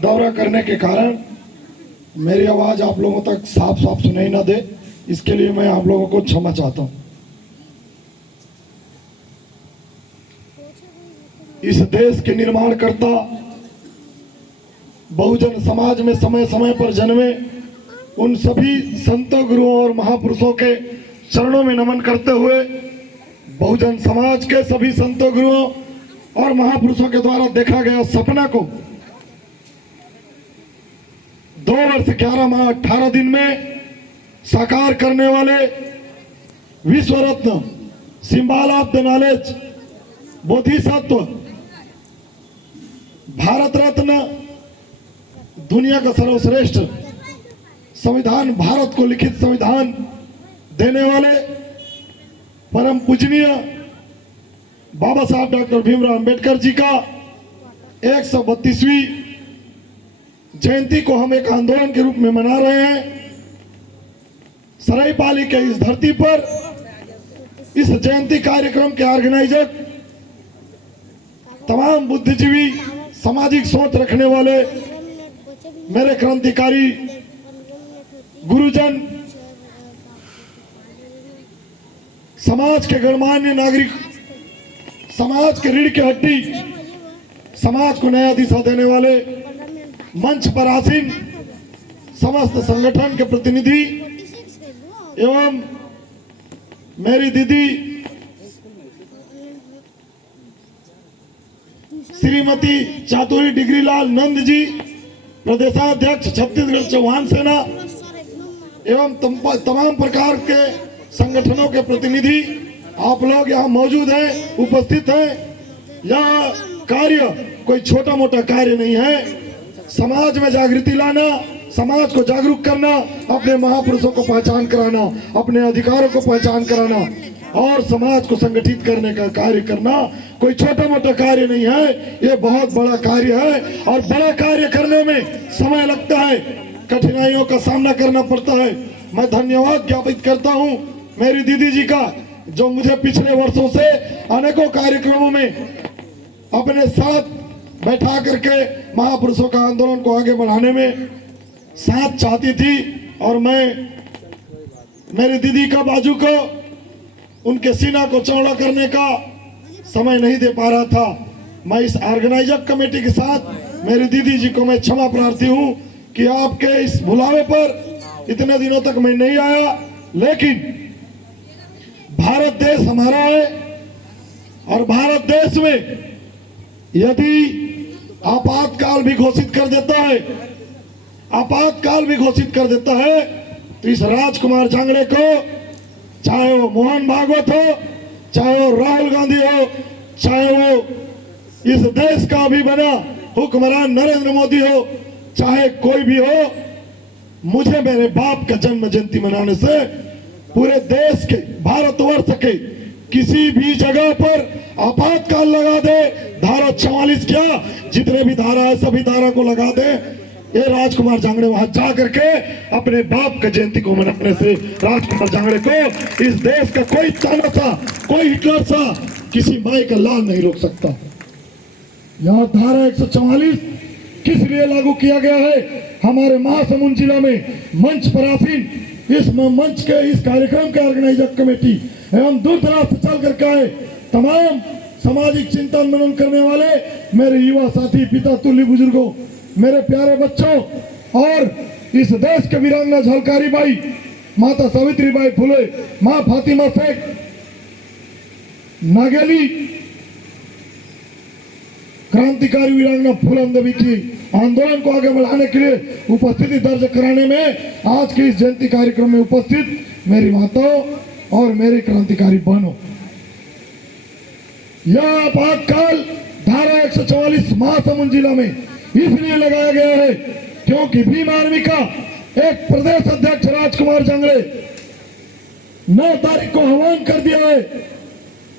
दौरा करने के कारण मेरी आवाज़ आप लोगों तक साफ साफ सुनाई ना दे, इसके लिए मैं आप लोगों को क्षमा चाहता हूँ। इस देश के निर्माणकर्ता बहुजन समाज में समय समय पर जन्मे उन सभी संतों, गुरुओं और महापुरुषों के चरणों में नमन करते हुए बहुजन समाज के सभी संतों, गुरुओं और महापुरुषों के द्वारा देखा गया सपना को 2 वर्ष 11 माह 18 दिन में साकार करने वाले विश्व रत्न, सिंबल ऑफ द नॉलेज, बोधिसत्व, भारत रत्न, दुनिया का सर्वश्रेष्ठ संविधान, भारत को लिखित संविधान देने वाले परम पूजनीय बाबा साहब डॉक्टर भीमराव अंबेडकर जी का 132वीं जयंती को हम एक आंदोलन के रूप में मना रहे हैं। सरायपाली के इस धरती पर इस जयंती कार्यक्रम के ऑर्गेनाइजर तमाम बुद्धिजीवी, सामाजिक सोच रखने वाले मेरे क्रांतिकारी गुरुजन, समाज के गणमान्य नागरिक, समाज के रीढ़ की हड्डी, समाज को नया दिशा देने वाले मंच पर आसीन समस्त संगठन के प्रतिनिधि एवं मेरी दीदी श्रीमती चातुरी डिग्रीलाल नंद जी, प्रदेशाध्यक्ष छत्तीसगढ़ चौहान सेना एवं तमाम प्रकार के संगठनों के प्रतिनिधि, आप लोग यहाँ मौजूद हैं, उपस्थित हैं। यह कार्य कोई छोटा मोटा कार्य नहीं है। समाज में जागृति लाना, समाज को जागरूक करना, अपने महापुरुषों को पहचान कराना, अपने अधिकारों को पहचान कराना और समाज को संगठित करने का कार्य करना कोई छोटा मोटा कार्य नहीं है। ये बहुत बड़ा कार्य है और बड़ा कार्य करने में समय लगता है, कठिनाइयों का सामना करना पड़ता है। मैं धन्यवाद ज्ञापित करता हूँ मेरी दीदी जी का, जो मुझे पिछले वर्षों से अनेकों कार्यक्रमों में अपने साथ बैठा करके महापुरुषों का आंदोलन को आगे बढ़ाने में साथ चाहती थी और मैं मेरी दीदी का बाजू को, उनके सीना को चौड़ा करने का समय नहीं दे पा रहा था। मैं इस ऑर्गेनाइजर कमेटी के साथ मेरी दीदी जी को मैं क्षमा प्रार्थी हूँ कि आपके इस बुलावे पर इतने दिनों तक मैं नहीं आया, लेकिन भारत देश हमारा है और भारत देश में यदि आपातकाल भी घोषित कर देता है, आपातकाल भी घोषित कर देता है, तो इस राजकुमार जांगड़े को, चाहे वो मोहन भागवत हो, चाहे वो राहुल गांधी हो, चाहे वो इस देश का अभी बना हुक्मरान नरेंद्र मोदी हो, चाहे कोई भी हो, मुझे मेरे बाप का जन्म जयंती मनाने से पूरे देश के, भारतवर्ष के किसी भी जगह पर आपातकाल लगा दे, धारा 44 क्या जितने भी धारा है सभी धारा को लगा दे, ये राजकुमार जांगड़े वहां जा करके अपने बाप का जयंती को मनाने से राजकुमार जांगड़े को इस देश का कोई तानाशाह, कोई हिटलर सा, किसी माई का लाल नहीं रोक सकता। यहाँ धारा 144 किस लिए लागू किया गया है? हमारे महासमुंद जिला में मंच पर आसीन इस मंच के इस कार्यक्रम के ऑर्गेनाइजर कमेटी एवं दूर दराज से चल करके आए तमाम सामाजिक चिंतन मनन करने वाले मेरे युवा साथी, पिता तुल्य बुजुर्गों, मेरे प्यारे बच्चों और इस देश के वीरांगना झलकारी बाई, माता सावित्री बाई फुले, माँ फातिमा शेख नागेली, क्रांतिकारी वीरांगना फूलन देवी की आंदोलन को आगे बढ़ाने के लिए उपस्थिति दर्ज कराने में आज के इस जयंती कार्यक्रम में उपस्थित मेरी माताओं और मेरे क्रांतिकारी बहनों, यह आपातकाल धारा 144 महासमुंद जिला में इसलिए लगाया गया है क्योंकि भीम आर्मी का एक प्रदेश अध्यक्ष राजकुमार जांगड़े 9 तारीख को आह्वान कर दिया है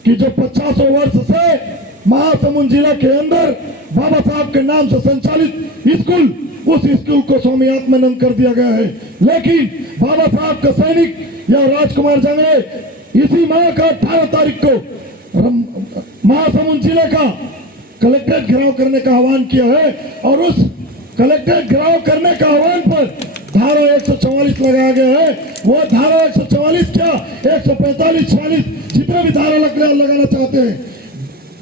कि जो 50 वर्ष से महासमुंद जिला के अंदर बाबा साहब के नाम से संचालित स्कूल, उस स्कूल को स्वामी आत्मानंद कर दिया गया है। लेकिन बाबा साहब का सैनिक या राजकुमार जांगड़े इसी माह का 18 तारीख को महासमुंद जिले का कलेक्ट्रेट घेराव करने का आह्वान किया है और उस कलेक्टर घेराव करने का आह्वान पर धारा 144 लगाया गया है। वो धारा 144 क्या 145, 46 जितने भी धारा लगाना चाहते हैं,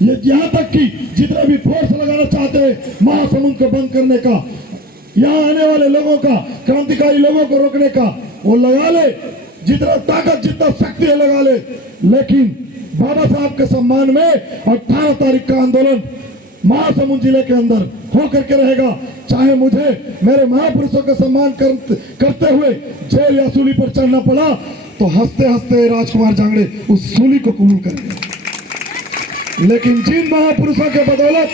ये यहाँ तक कि जितने भी फोर्स लगाना चाहते हैं महासमुंद को बंद करने का, यहाँ आने वाले लोगों का, क्रांतिकारी लोगों को रोकने का, वो लगा ले, जितना ताकत जितना शक्ति है लगा ले। लेकिन बाबा साहब के सम्मान में 18 तारीख का आंदोलन महासमुंद जिले के अंदर होकर के रहेगा। चाहे मुझे मेरे महापुरुषों का सम्मान करते हुए जेल या सूली पर चढ़ना पड़ा, तो हंसते हंसते राजकुमार जांगड़े उस सूली को कबूल करेंगे। लेकिन जिन महापुरुषों के बदौलत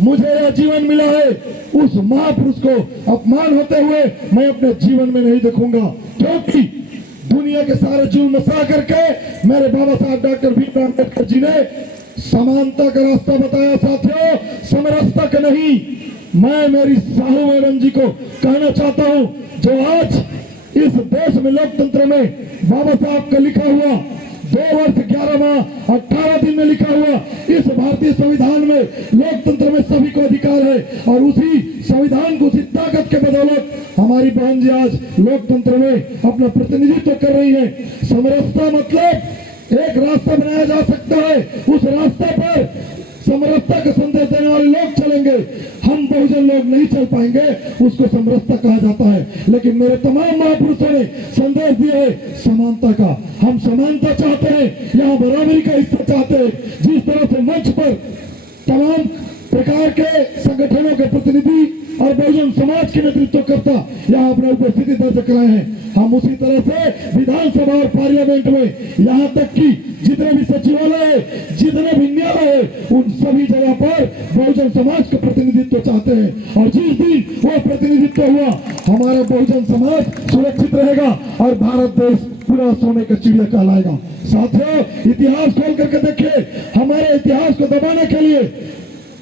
मुझे यह जीवन मिला है, उस महापुरुष को अपमान होते हुए मैं अपने जीवन में नहीं देखूंगा। क्योंकि दुनिया के सारे जुल्म सह करके मेरे बाबा साहब डॉक्टर भीमराव अम्बेडकर जी ने समानता का रास्ता बताया। साथियों, समरसता का नहीं। मैं मेरी साहू मैडम जी को कहना चाहता हूं, जो आज इस देश में लोकतंत्र में बाबा साहब का लिखा हुआ 2 वर्ष 11 माह 18 दिन में लिखा हुआ इस भारतीय संविधान में लोकतंत्र में सभी को अधिकार है, और उसी संविधान को, उसी ताकत के बदौलत हमारी बहन जी आज लोकतंत्र में अपना प्रतिनिधित्व कर रही है। समरसता मतलब एक रास्ता बनाया जा सकता है, उस रास्ते पर समरसता का संदेश देने वाले लोग चलेंगे, हम बहुजन लोग नहीं चल पाएंगे, उसको समरसता कहा जाता है। लेकिन मेरे तमाम महापुरुषों ने संदेश दिया है समानता का। हम समानता चाहते हैं, यहाँ बराबरी का हिस्सा चाहते हैं। जिस तरह से मंच पर तमाम प्रकार के संगठनों के प्रतिनिधि और बहुजन समाज के नेतृत्व करता यहाँ अपने उपस्थिति दर्ज कराए हैं, हम उसी तरह से विधानसभा और पार्लियामेंट में, यहाँ तक कि जितने भी सचिवालय है, जितने भी न्यायालय है, उन सभी जगह पर बहुजन समाज का प्रतिनिधित्व चाहते हैं। और जिस दिन वो प्रतिनिधित्व हुआ, हमारा बहुजन समाज सुरक्षित रहेगा और भारत देश पूरा सोने का चिड़िया कहलाएगा। साथियों, इतिहास खोल करके देखिए, हमारे इतिहास को दबाने के लिए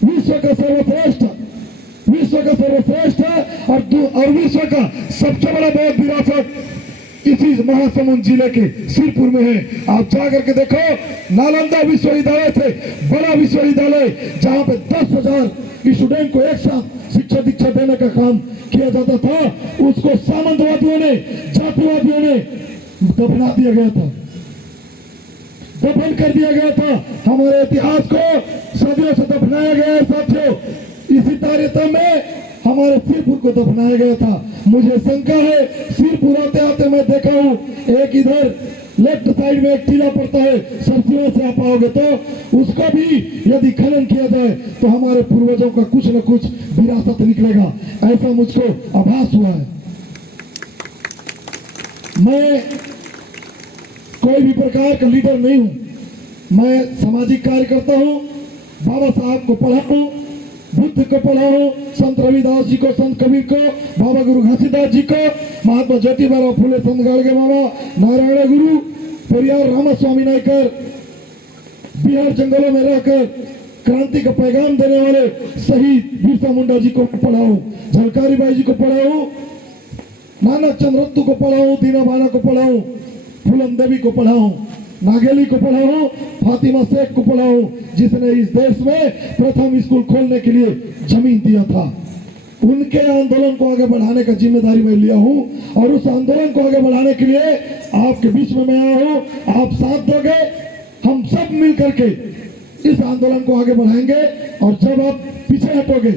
विश्व का सर्वश्रेष्ठ और विश्व का सबसे बड़ा बौद्ध विरासत इसी महासमुंद जिले के सिरपुर में है। आप जाकर के देखो, नालंदा विश्वविद्यालय से बड़ा विश्वविद्यालय, जहाँ पे 10,000 स्टूडेंट को एक साथ शिक्षा दीक्षा देने का काम किया जाता था, उसको सामंतवादियों ने, जातिवादियों ने दफना दिया गया था, दफन कर दिया गया था। हमारे इतिहास को सदियों से दफनाया गया है। साथियों, इसी तारीख में हमारे सिरपुर को दफनाया गया था। मुझे शंका है, सिरपुर आते आते मैं देखा हूँ, एक इधर लेफ्ट साइड में एक टीला पड़ता है, सरसियों से आप आओगे तो उसका भी यदि खनन किया जाए तो हमारे पूर्वजों का कुछ न कुछ विरासत निकलेगा, ऐसा मुझको आभास हुआ है। मैं कोई भी प्रकार का लीडर नहीं हूं, मैं सामाजिक कार्य करता हूं। बाबा साहब को पढ़ा हूं, बुद्ध को पढ़ा हूं, संत रविदास जी को, संत कबीर को, बाबा गुरु घासीदास जी को, महात्मा ज्योतिबा फुले, संत गाड़गे बाबा, नारायण गुरु, पेरियार रामास्वामी नायकर, बिहार जंगलों में रहकर क्रांति का पैगाम देने वाले शहीद बिरसा मुंडा जी को पढ़ा हूं, झलकारी बाई जी को पढ़ा हूं, नानक चंद्र रत्तू को पढ़ा हूं, दीना बाना को पढ़ा हूं, फूलन देवी को पढ़ा हूं, नागेली को पढ़ा हूं, फातिमा शेख को पढ़ा हूं, जिसने इस देश में प्रथम स्कूल खोलने के लिए जमीन दिया था। उनके आंदोलन को आगे बढ़ाने का जिम्मेदारी मैं लिया हूं, और उस आंदोलन को आगे बढ़ाने के लिए आपके बीच में मैं आया हूं। आप साथ दोगे, हम सब मिल करके इस आंदोलन को आगे बढ़ाएंगे। और जब आप पीछे हटोगे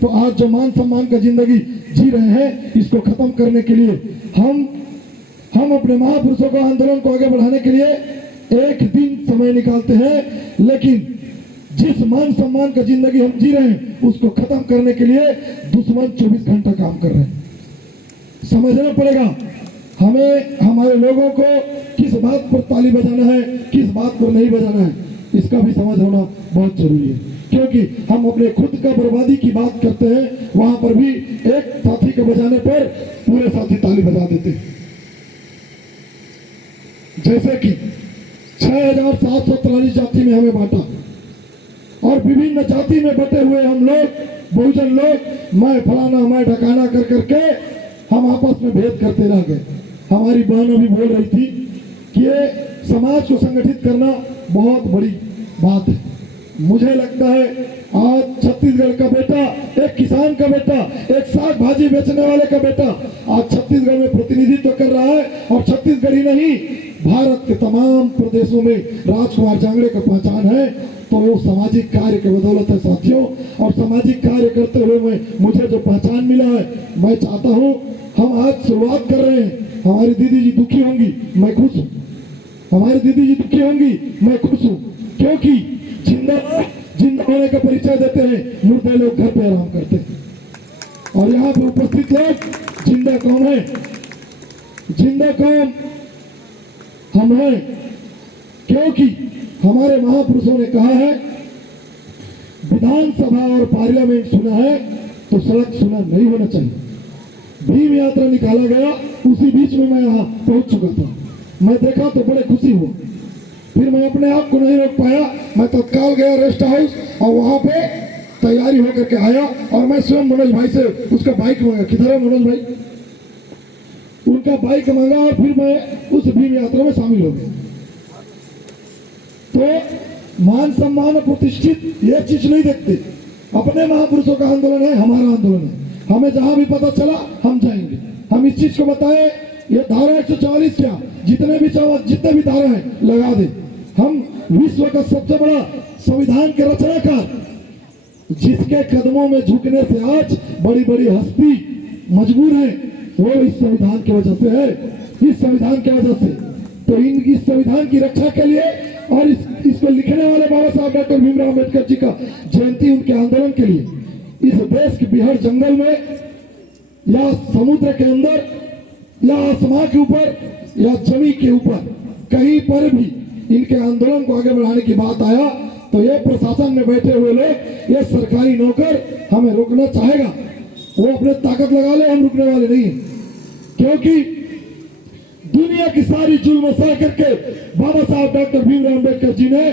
तो आज जो मान सम्मान का जिंदगी जी रहे हैं, इसको खत्म करने के लिए हम अपने महापुरुषों को, आंदोलन को आगे बढ़ाने के लिए एक दिन समय निकालते हैं। लेकिन जिस मान सम्मान का जिंदगी हम जी रहे हैं, उसको खत्म करने के लिए दुश्मन 24 घंटा काम कर रहे हैं। समझना पड़ेगा हमें, हमारे लोगों को किस बात पर ताली बजाना है, किस बात पर नहीं बजाना है, इसका भी समझ होना बहुत जरूरी है। क्योंकि हम अपने खुद का बर्बादी की बात करते हैं, वहां पर भी एक साथी के बजाने पर पूरे साथी ताली बजा देते हैं। जैसे कि 6743 जाति में हमें बांटा, और विभिन्न जाति में बटे हुए हम लोग, बहुजन लोग, मैं फलाना, मैं ढकाना कर करके हम आपस में भेद करते रह गए। हमारी बहन अभी बोल रही थी कि ये समाज को संगठित करना बहुत बड़ी बात है। मुझे लगता है आज छत्तीसगढ़ का बेटा, एक किसान का बेटा, एक साग भाजी बेचने वाले का बेटा आज छत्तीसगढ़ में प्रतिनिधित्व कर रहा है। और छत्तीसगढ़ ही नहीं, भारत के तमाम प्रदेशों में राजकुमार जांगड़े का पहचान है। तो वो सामाजिक कार्य के बदौलत है साथियों। और सामाजिक कार्य करते हुए मुझे जो पहचान मिला है, मैं चाहता हूँ, हम आज शुरुआत कर रहे हैं। हमारी दीदी जी दुखी होंगी, मैं खुश हूँ। हमारी दीदी जी दुखी होंगी, मैं खुश हूँ, क्योंकि जिंदा होने का परिचय देते हैं, मुर्दे लोग घर पे आराम करते हैं। और यहाँ पे उपस्थित लोग जिंदा कौन है? जिंदा कौन हम हैं, क्योंकि हमारे महापुरुषों ने कहा है, विधानसभा और पार्लियामेंट सुना है तो सड़क सुना नहीं होना चाहिए। भीम यात्रा निकाला गया, उसी बीच में मैं यहाँ पहुंच चुका था। मैं देखा तो बड़े खुशी हुआ। फिर मैं अपने आप को नहीं रोक पाया, मैं तत्काल गया रेस्ट हाउस और वहां पे तैयारी होकर के आया। और मैं स्वयं मनोज भाई से उसका बाइक मांगा। किधर है मनोज भाई? उनका बाइक मांगा और फिर मैं उस भीम यात्रा में शामिल हो गया। तो मान सम्मान प्रतिष्ठित ये चीज नहीं देखते। अपने महापुरुषों का आंदोलन है, हमारा आंदोलन है। हमें जहां भी पता चला हम जाएंगे। हम इस चीज को बताएं, ये धारा 144 क्या, जितने भी धारा है लगा दे। हम विश्व का सबसे बड़ा संविधान के रचनाकार, जिसके कदमों में झुकने से आज बड़ी बड़ी हस्ती मजबूर है, वो इस संविधान की वजह से है। इस संविधान की वजह से तो इस संविधान की रक्षा के लिए और इसको लिखने वाले बाबा साहब डॉक्टर भीमराव अम्बेडकर जी का जयंती, उनके आंदोलन के लिए इस देश के बिहार जंगल में या समुद्र के अंदर या आसमां के ऊपर या जमीन के ऊपर कहीं पर भी इनके आंदोलन को आगे बढ़ाने की बात आया तो ये प्रशासन में बैठे हुए लोग, ये सरकारी नौकर हमें रोकना चाहेगा। वो अपने ताकत लगा ले, हम रुकने वाले नहीं हैं। क्योंकि दुनिया की सारी जुल्म सह करके बाबा साहब डॉक्टर भीमराव अम्बेडकर जी ने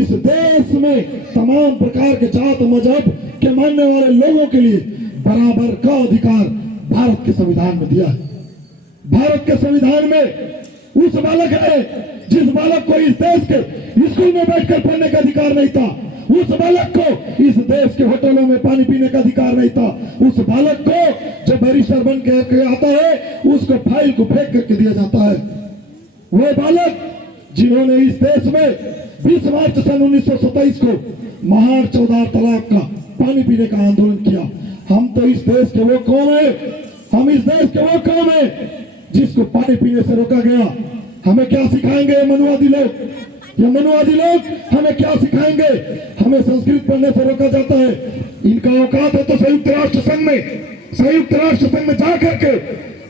इस देश में तमाम प्रकार के जात मजहब के मानने वाले लोगों के लिए बराबर का अधिकार भारत के संविधान में दिया है। भारत के संविधान में उस बालक ने, जिस बालक को इस देश के स्कूल में बैठकर पढ़ने का अधिकार नहीं था, उस बालक को इस देश के होटलों में पानी पीने का अधिकार नहीं था, उस बालक को जो बैरिस्टर बन के आता है उसको फाइल को फेंक करके दिया जाता है। वो बालक जिन्होंने इस देश में 20 मार्च सन 1927 को महार 14 तलाक का पानी पीने का आंदोलन किया। हम तो इस देश के वो कौम है, हम इस देश के वो कौम है जिसको पानी पीने से रोका गया। हमें क्या सिखाएंगे ये मनुवादी लोग? ये मनुवादी लोग हमें क्या सिखाएंगे? हमें संस्कृत पढ़ने से रोका जाता है। इनका औकात है तो संयुक्त राष्ट्र संघ में जा करके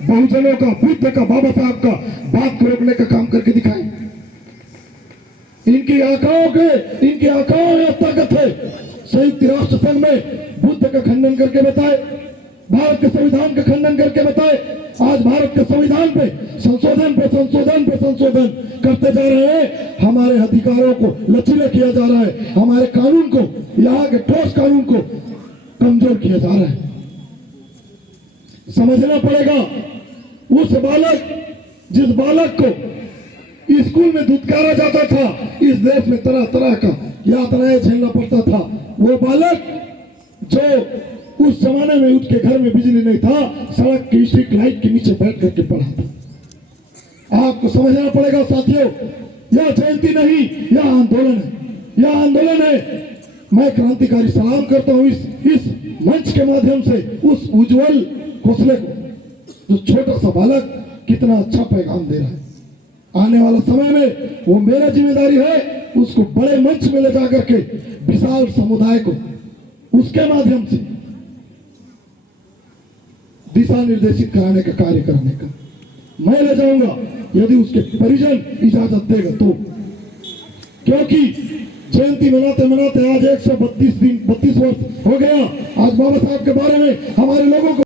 बहुजनों का, बुद्ध का, बाबा साहब का बात को रोकने का काम करके दिखाएं। इनकी आकाओं में ताकत है। संयुक्त राष्ट्र संघ में बुद्ध का खंडन करके बताए, भारत के संविधान का खंडन करके बताए। आज भारत के संविधान पे संशोधन करते जा रहे हैं। हमारे अधिकारों को लचीला किया जा रहा है, हमारे कानून को, यहाँ के ठोस कानून को कमजोर किया जा रहा है। समझना पड़ेगा। उस बालक, जिस बालक को स्कूल में धुतकारा जाता था, इस देश में तरह तरह का यातनाएं झेलना पड़ता था, वो बालक जो उस जमाने में उसके घर में बिजली नहीं था, सड़क की स्ट्रीट लाइट के नीचे बैठ करके पढ़ा था। आपको समझना पड़ेगा साथियों, यह जयंती नहीं, यह आंदोलन है, यह आंदोलन है। मैं क्रांतिकारी सलाम करता हूं इस मंच के माध्यम से उस उज्जवल खोसले को, जो छोटा सा बालक कितना अच्छा पैगाम दे रहा है। आने वाला समय में वो मेरा जिम्मेदारी है उसको बड़े मंच में ले जाकर के विशाल समुदाय को उसके माध्यम से दिशा निर्देशित कराने का कार्य करने का मैं ले जाऊंगा, यदि उसके परिजन इजाजत देगा तो। क्योंकि जयंती मनाते मनाते आज 132 वर्ष हो गया। आज बाबा साहब के बारे में हमारे लोगों को